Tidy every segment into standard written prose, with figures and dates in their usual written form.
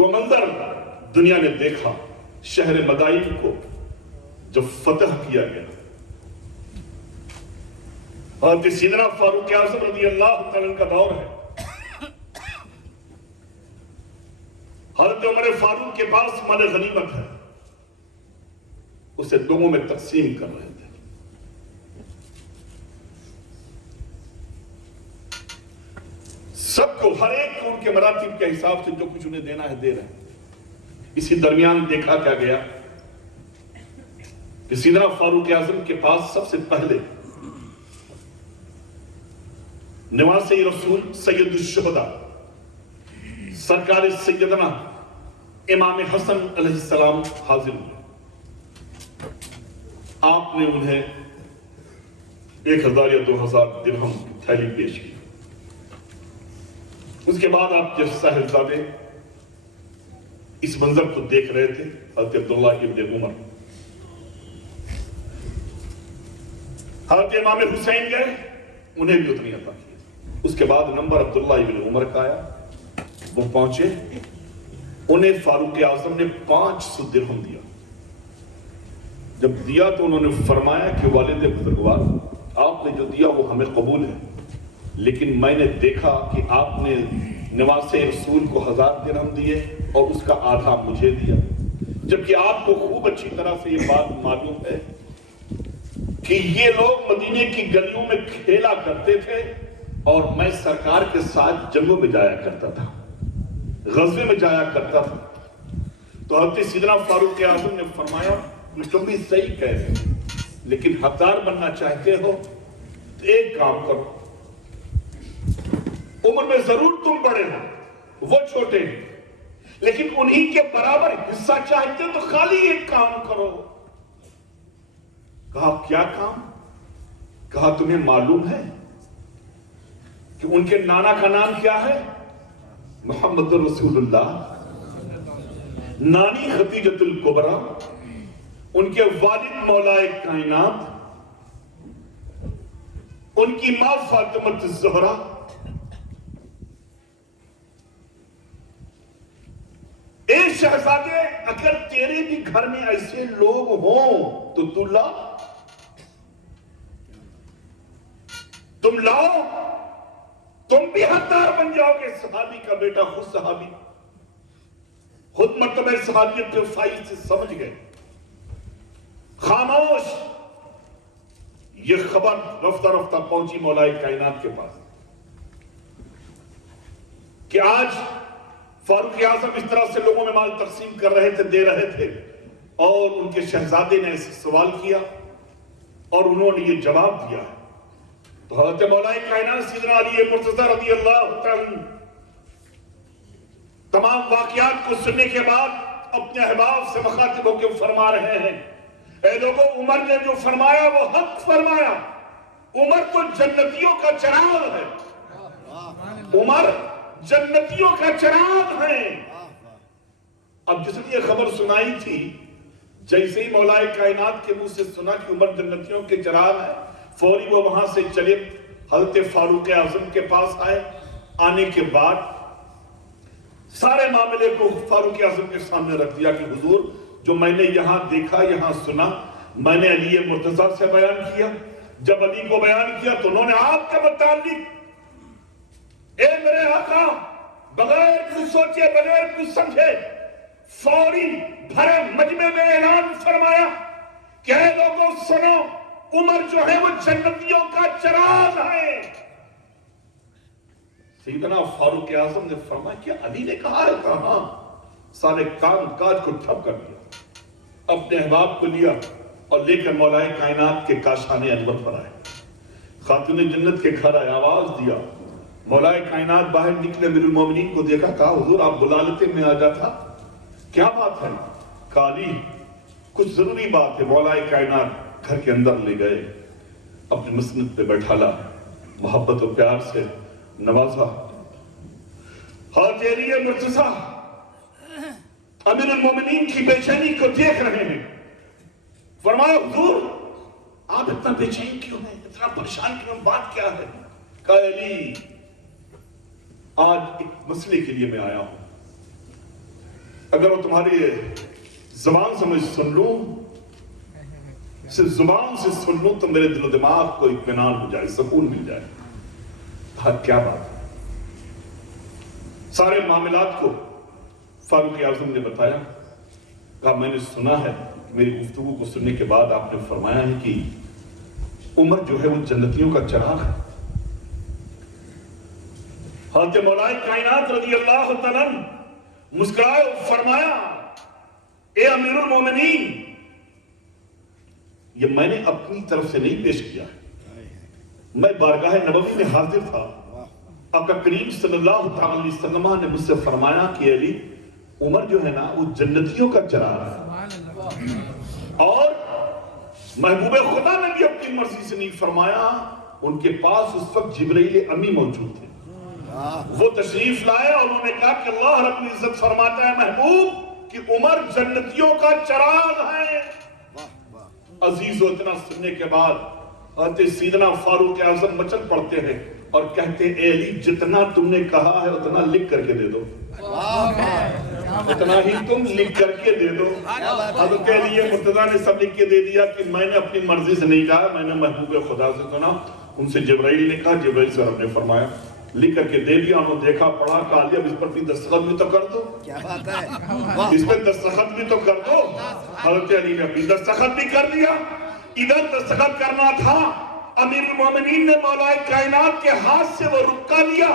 کہ وہ منظر دنیا نے دیکھا شہر مدائن کو جب فتح کیا گیا. حضرت سیدنا فاروق اعظم رضی اللہ تعالیٰ کا دور ہے. حضرت عمر فاروق کے پاس مال غنیمت ہے, اسے لوگوں میں تقسیم کر رہے تھے. سب کو ہر ایک کو ان کے مراتب کے حساب سے جو کچھ انہیں دینا ہے دے رہے ہیں. اسی درمیان دیکھا کیا گیا کہ سیدنا فاروق اعظم کے پاس سب سے پہلے نواسے رسول سید الشہداء سرکار سیدنا امام حسن علیہ السلام حاضر ہوئے. آپ نے انہیں 1000 یا 2000 درہم کی تھیلی پیش کی. اس کے بعد آپ کے صاحبزادے اس منظر کو دیکھ رہے تھے. حضرت عبداللہ ابن عمر, حضرت امام حسین گئے, انہیں بھی اتنی عطا کی. اس کے بعد نمبر عبداللہ ابن عمر کا آیا, وہ پہنچے, انہیں فاروق اعظم نے 500 درہم دیا. جب دیا تو انہوں نے فرمایا کہ والد بزرگوار, آپ نے جو دیا وہ ہمیں قبول ہے, لیکن میں نے دیکھا کہ آپ نے نواسے رسول کو 1000 درہم دیے اور اس کا آدھا مجھے دیا, جبکہ آپ کو خوب اچھی طرح سے یہ بات معلوم ہے کہ یہ لوگ مدینے کی گلیوں میں کھیلا کرتے تھے اور میں سرکار کے ساتھ جنگوں میں جایا کرتا تھا, غزوے میں جایا کرتا تھا. تو حضرت سیدنا فاروق اعظم نے فرمایا تم بھی صحیح کہہ رہے ہو, لیکن حقدار بننا چاہتے ہو تو ایک کام کرو, عمر میں ضرور تم بڑے ہو, وہ چھوٹے ہیں, لیکن انہی کے برابر حصہ چاہتے ہو تو خالی ایک کام کرو. کہا کیا کام؟ کہا تمہیں معلوم ہے کہ ان کے نانا کا نام کیا ہے؟ محمد رسول اللہ. نانی خدیجۃ الکبریٰ, ان کے والد مولائے کائنات, ان کی ماں فاطمہ الزہرا. اے شہزادے, اگر تیرے بھی گھر میں ایسے لوگ ہوں تو تو لا, تم لاؤ, تم بھی حقدار بن جاؤ گے. صحابی کا بیٹا خود صحابی, خود مرتبہ صحابیت کے فائد سے سمجھ گئے. خاموش. یہ خبر رفتہ رفتہ پہنچی مولائے کائنات کے پاس کہ آج فاروق اعظم اس طرح سے لوگوں میں مال تقسیم کر رہے تھے, دے رہے تھے, اور ان کے شہزادے نے ایسے سوال کیا اور انہوں نے یہ جواب دیا. تو حضرت مولائے کائنات سیدنا علی مرتضیٰ رضی اللہ تعالی تمام واقعات کو سننے کے بعد اپنے احباب سے مخاطب ہو کے فرما رہے ہیں, اے لوگوں, عمر نے جو فرمایا وہ حق فرمایا. عمر تو جنتیوں کا چراغ ہے, عمر جنتیوں کا چراغ ہے. اب جس نے یہ خبر سنائی تھی, جیسے ہی مولائے کائنات کے منہ سے سنا کہ عمر جنتیوں کے چراغ ہے, فوری وہ وہاں سے چلے حضرت فاروق اعظم کے پاس آئے. آنے کے بعد سارے معاملے کو فاروق اعظم کے سامنے رکھ دیا کہ حضور, جو میں نے یہاں دیکھا, یہاں سنا, میں نے علی مرتضیٰ سے بیان کیا. جب علی کو بیان کیا تو انہوں نے آپ کے متعلق اے میرے آقا بغیر کچھ سوچے, بغیر کچھ سمجھے, فوری بھرے مجمع میں اعلان فرمایا کہ اے لوگوں سنو, عمر جو ہے وہ جنتیوں کا چراغ ہے. سیدنا فاروق اعظم نے فرمایا کہ علی نے کہا ہے؟ کہا. سارے کام کاج کو ٹھپ کر دیا, اپنے احباب کو لیا اور لے کر مولائے کائنات کے کاشانے انور پر آئے. خاتون جنت کے گھر آئے, آواز دیا. مولائے کائنات باہر نکلے, امیر المومنین کو دیکھا, کہا حضور آپ بلا لیتے, میں آ جاتا. کیا بات ہے؟ کالی کچھ ضروری بات ہے. مولائے کائنات گھر کے اندر لے گئے, اپنے مسند پہ بیٹھالا, محبت و پیار سے نوازا. حضرت علی مرتضیٰ امیر المومنین کی بے چینی کو دیکھ رہے ہیں. فرمایا حضور آپ اتنا بے چین کیوں ہیں, اتنا پریشان کیوں, بات کیا ہے؟ کہا علی آج ایک مسئلے کے لیے میں آیا ہوں. اگر وہ تمہاری زبان سمجھ سن لوں، صرف زبان سے سن لوں تو میرے دل و دماغ کو اطمینان ہو جائے، سکون مل جائے. کیا بات ہے. سارے معاملات کو فاروق اعظم نے بتایا. کہا میں نے سنا ہے، میری گفتگو کو سننے کے بعد آپ نے فرمایا ہے کہ عمر جو ہے وہ جنتیوں کا چراغ ہے. حضرت مولا کائنات رضی اللہ تعالیٰ مسکرائے اور فرمایا اے امیر المومنین، یہ میں نے اپنی طرف سے نہیں پیش کیا ہے، میں بارگاہ نبوی میں حاضر تھا. آقا کریم صلی اللہ علیہ وسلم نے مجھ سے فرمایا کہ علی، عمر جو ہے نا وہ جنتیوں کا چراغ ہے. اور محبوب خدا نے بھی اپنی مرضی سے نہیں فرمایا. ان کے پاس اس وقت جبرائیل امی موجود تھے، وہ تشریف لائے اور انہوں نے کہا کہ اللہ رب العزت فرماتا ہے محبوب کہ عمر جنتیوں کا چراغ ہے. عزیز و اتنا سننے کے بعد حضرت سیدنا فاروق اعظم مچل پڑتے ہیں اور کہتے ہیں اے علی، جتنا تم نے کہا ہے اتنا لکھ کر کے دے دو، اتنا ہی تم لکھ کر کے دے دو. حضرت علی مرتضیٰ نے سب لکھ کے دے دیا کہ میں نے اپنی مرضی سے نہیں کہا، میں نے محبوب خدا سے سنا. ان سے جبرائیل نے کہا، جبرائیل سے رب نے فرمایا لکھ کر کے دے دیا. انہوں نے دیکھا پڑھا، کہا لیا اس پر بھی دستخط بھی تو کر دو، کیا بات ہے، اس پر دستخط بھی تو کر دو. حضرت علی نے اپنی دستخط بھی کر دیا. ادھر دستخط کرنا تھا، امیر المومنین نے مولا کائنات کے ہاتھ سے وہ رکا لیا،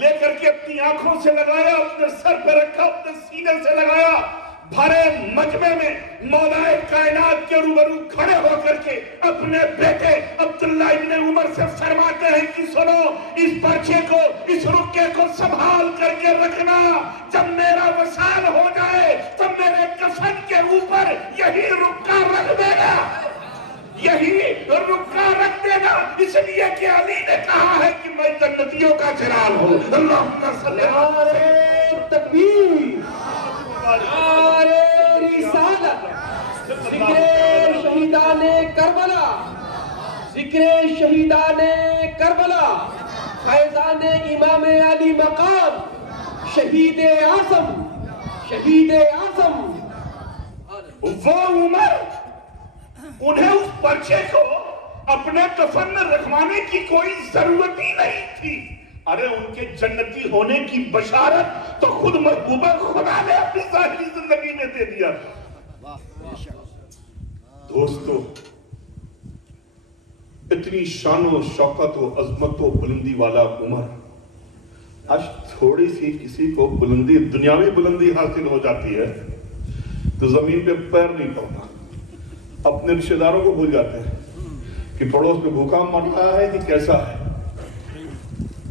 لے کر کے اپنی آنکھوں سے لگایا، اپنے سر پہ رکھا، اپنے سینے سے لگایا. بھرے مجمع میں مولا کائنات کے روبرو کھڑے ہو کر کے اپنے بیٹے عبداللہ ابن عمر سے فرماتے ہیں کہ سنو، اس پرچے کو، اس رکے کو سنبھال کر کے رکھنا. جب میرا وصال ہو جائے تب میرے کفن کے اوپر یہی رکا رکھ دینا، یہی رکا رکھ دینا، اس لیے کہ علی نے کہا ہے کہ میں جنتیوں کا چراغ ہوں. اللہم صلی علیہ تکبیر، نعرے رسالت، ذکر شہیدان کربلا، ذکر شہیدان کربلا، فیضان امام علی مقام، شہید اعظم، شہید اعظم. وہ عمر، انہیں اس پرچے کو اپنے کفن میں رکھوانے کی کوئی ضرورت ہی نہیں تھی. ارے ان کے جنتی ہونے کی بشارت تو خود محبوب خدا نے اپنی ظاہری زندگی میں دے دیا. دوستو، اتنی شان و شوکت و عظمت و بلندی والا عمر، آج تھوڑی سی کسی کو بلندی، دنیاوی بلندی حاصل ہو جاتی ہے تو زمین پہ پیر نہیں پڑتا، اپنے رشتہ داروں کو بھول جاتے ہیں کہ پڑوس میں بھوکا مر رہا ہے کہ کیسا ہے.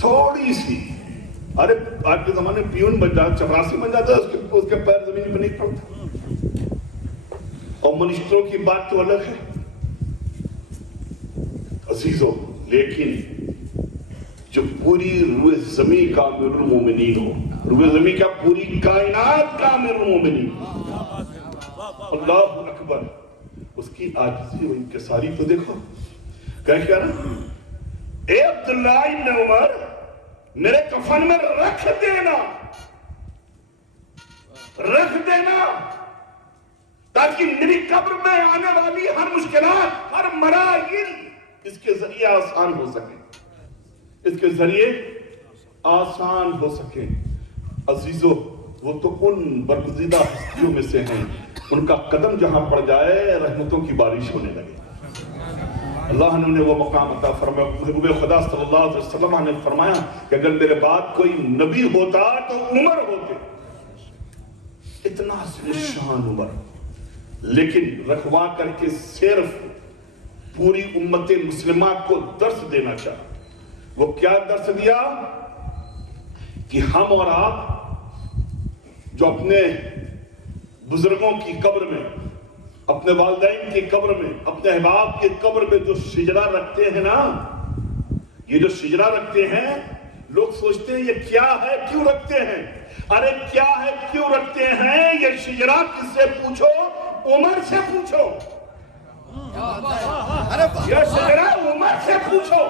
تھوڑی سی، ارے آج کے زمانے پیون بن جاتا، چپراسی بن جاتا ہے، اس کے پیر زمین پہ نہیں پڑتا. اور منسٹروں کی بات تو الگ ہے عزیزوں. لیکن جو پوری روئے زمین کا امیر المومنین ہو، روئے زمین کا پوری کائنات کا امیر المومنین، اللہ اکبر، اس کی عاجزی و انکساری تو دیکھو. کیا نا، اے عبداللہ ابن عمر، میرے کفن میں رکھ دینا، رکھ دینا، تاکہ میری قبر میں آنے والی ہر مشکلات، ہر مراحل اس کے ذریعے آسان ہو سکے، اس کے ذریعے آسان ہو سکے. عزیزو، وہ تو ان برگزیدہ ہستیوں میں سے ہیں، ان کا قدم جہاں پڑ جائے رحمتوں کی بارش ہونے لگے. اللہ نے انہیں وہ مقام عطا فرمایا. محبوب خدا صلی اللہ علیہ وسلم نے فرمایا کہ اگر میرے بعد کوئی نبی ہوتا تو عمر ہوتے. اتنا شان عمر، لیکن رکھوا کر کے صرف پوری امت مسلمہ کو درس دینا چاہا. وہ کیا درس دیا کہ ہم اور آپ جو اپنے بزرگوں کی قبر میں، اپنے والدین کی قبر میں، اپنے احباب کی قبر میں جو شجرہ رکھتے ہیں نا، یہ جو شجرہ رکھتے ہیں، لوگ سوچتے ہیں یہ کیا ہے، کیوں رکھتے ہیں. ارے کیا ہے، کیوں رکھتے ہیں، یہ شجرہ کس سے پوچھو؟ عمر سے پوچھو. یہ شجرہ عمر سے پوچھو.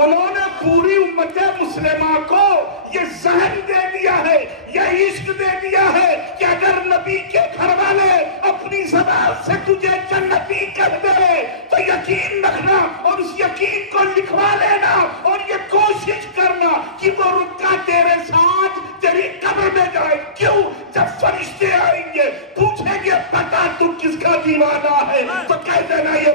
انہوں نے پوری امت مسلمہ کو یہ ذہن دے دیا ہے، یہ عشق دے دیا ہے کہ اگر نبی اللہ سے تجھے جنتی کر دے تو یقین رکھنا اور اس یقین کو لکھوا لینا اور یہ کوشش کرنا کہ وہ رکا تیرے ساتھ تیری قبر میں جائے. کیوں؟ جب فرشتے آئیں گے پوچھیں گے پتا تو کس کا دیوانہ ہے تو کہہ دینا یہ